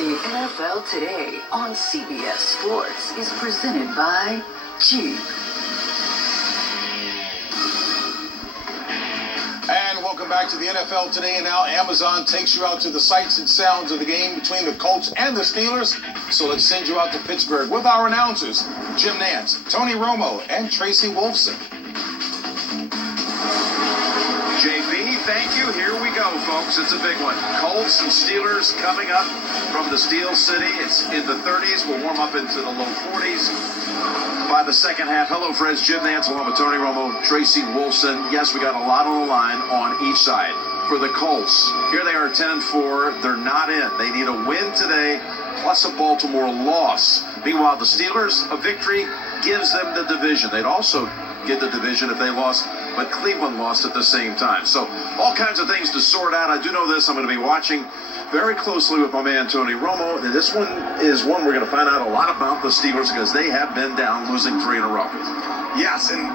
The NFL Today on CBS Sports is presented by Jeep. And welcome back to the NFL Today. And now Amazon takes you out to the sights and sounds of the game between the Colts and the Steelers. So let's send you out to Pittsburgh with our announcers, Jim Nantz, Tony Romo, and Tracy Wolfson. JB, thank you. Here we go, folks. It's a big one. Colts and Steelers coming up from the Steel City. It's in the 30s. We'll warm up into the low 40s by the second half. Hello, friends. Jim Nantz along with Tony Romo, Tracy Wolfson. Yes, we got a lot on the line on each side. For the Colts, here they are 10-4. They're not in. They need a win today, plus a Baltimore loss. Meanwhile, the Steelers, a victory gives them the division. They'd also get the division if they lost, but Cleveland lost at the same time. So all kinds of things to sort out. I do know this. I'm going to be watching very closely with my man Tony Romo. And this one is one we're going to find out a lot about the Steelers because they have been down, losing 3 in a row. Yes, and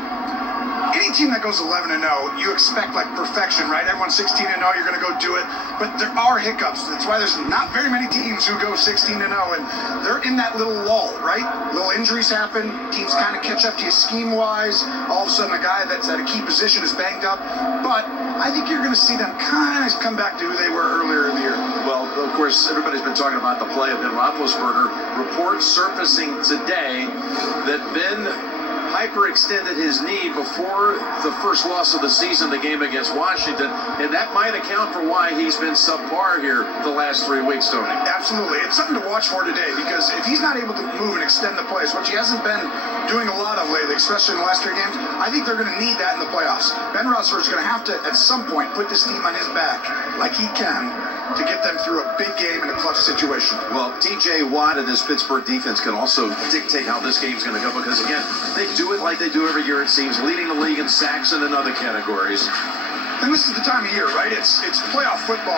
any team that goes 11-0, you expect like perfection, right? Everyone's 16-0, you're going to go do it. But there are hiccups. That's why there's not very many teams who go 16-0, and they're in that little lull, right? Little injuries happen, teams kind of catch up to you scheme-wise. All of a sudden, a guy that's at a key position is banged up. But I think you're going to see them kind of come back to who they were earlier in the year. Well, of course, everybody's been talking about the play of Ben Roethlisberger. Reports surfacing today that Ben hyperextended his knee before the first loss of the season, the game against Washington, and that might account for why he's been subpar here the last 3 weeks, Tony. Absolutely. It's something to watch for today because if he's not able to move and extend the plays, which he hasn't been doing a lot of lately, especially in the last 3 games, I think they're going to need that in the playoffs. Ben Roethlisberger is going to have to, at some point, put this team on his back like he can to get them through a big game in a clutch situation. Well, TJ Watt and this Pittsburgh defense can also dictate how this game's going to go because, again, they do it like they do every year, it seems, leading the league in sacks and in other categories. And this is the time of year, right? It's playoff football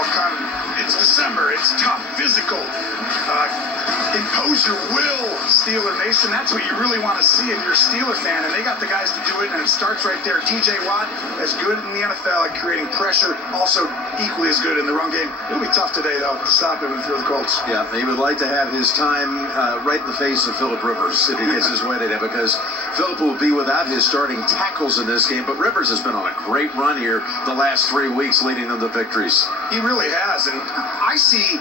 it's December, it's tough, physical. Impose your will, Steeler Nation. That's what you really want to see if you're a Steeler fan, and they got the guys to do it, and it starts right there. TJ Watt, as good in the NFL at creating pressure, also equally as good in the run game. It'll be tough today, though, to stop him for the Colts. Yeah, he would like to have his time right in the face of Phillip Rivers if he gets his way today, because Phillip will be without his starting tackles in this game, but Rivers has been on a great run here the last 3 weeks, leading them to victories. He really has, and I see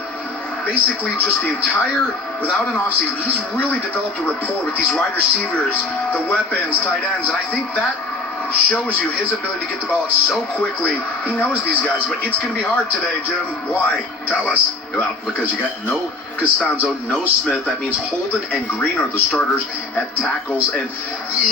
basically just the entire, without an offseason, he's really developed a rapport with these wide receivers, the weapons, tight ends, and I think that shows you his ability to get the ball out so quickly. He knows these guys, but it's going to be hard today, Jim. Why? Tell us. Well, because you got no Costanzo, no Smith. That means Holden and Green are the starters at tackles. And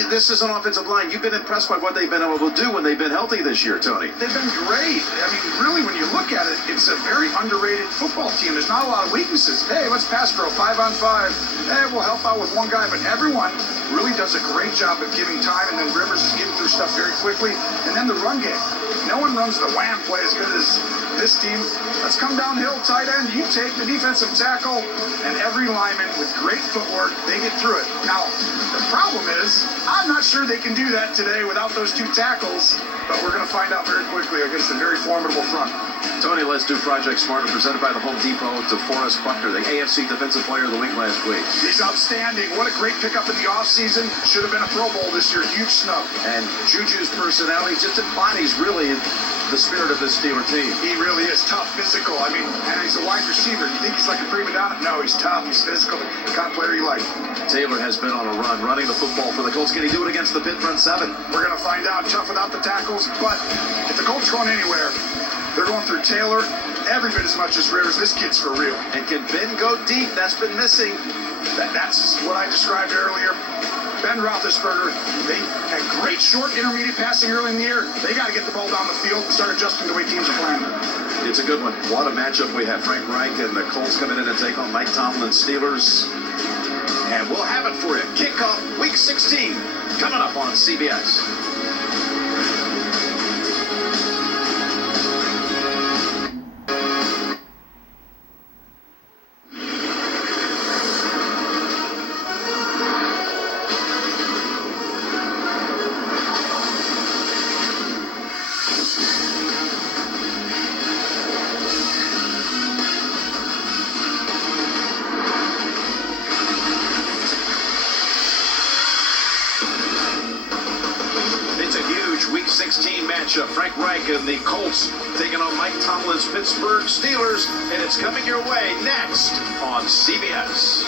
this is an offensive line. You've been impressed by what they've been able to do when they've been healthy this year, Tony. They've been great. I mean, really, when you look at it, it's a very underrated football team. There's not a lot of weaknesses. Hey, let's pass drill 5-on-5. Hey, we'll help out with one guy. But everyone really does a great job of giving time. And then Rivers is getting through stuff very quickly. And then the run game. No one runs the wham play as good as this team. Let's come downhill, tight end. You take the defensive tackle, and every lineman with great footwork, they get through it. Now, the problem is, I'm not sure they can do that today without those 2 tackles, but we're going to find out very quickly against a very formidable front. Tony, let's do Project Smarter, presented by the Home Depot, to Forrest Buckner, the AFC Defensive Player of the Week last week. He's outstanding. What a great pickup in the offseason. Should have been a Pro Bowl this year. Huge snub. And Juju's personality just embodies really the spirit of this Steeler team. He really is tough, physical. I mean, and he's a wide receiver. You think he's like a prima donna? No, he's tough. He's physical. The kind of player you like. Taylor has been on a run, running the football for the Colts. Can he do it against the Pitt front 7? We're going to find out. Tough without the tackles. But if the Colts going anywhere, they're going through Taylor every bit as much as Rivers. This kid's for real. And can Ben go deep? That's been missing. That's what I described earlier. Ben Roethlisberger, they had great short intermediate passing early in the year. They got to get the ball down the field and start adjusting the way teams are playing. It's a good one. What a matchup we have. Frank Reich and the Colts coming in to take on Mike Tomlin Steelers. And we'll have it for you. Kickoff Week 16 coming up on CBS. matchup. Frank Reich and the Colts taking on Mike Tomlin's Pittsburgh Steelers, and it's coming your way next on CBS.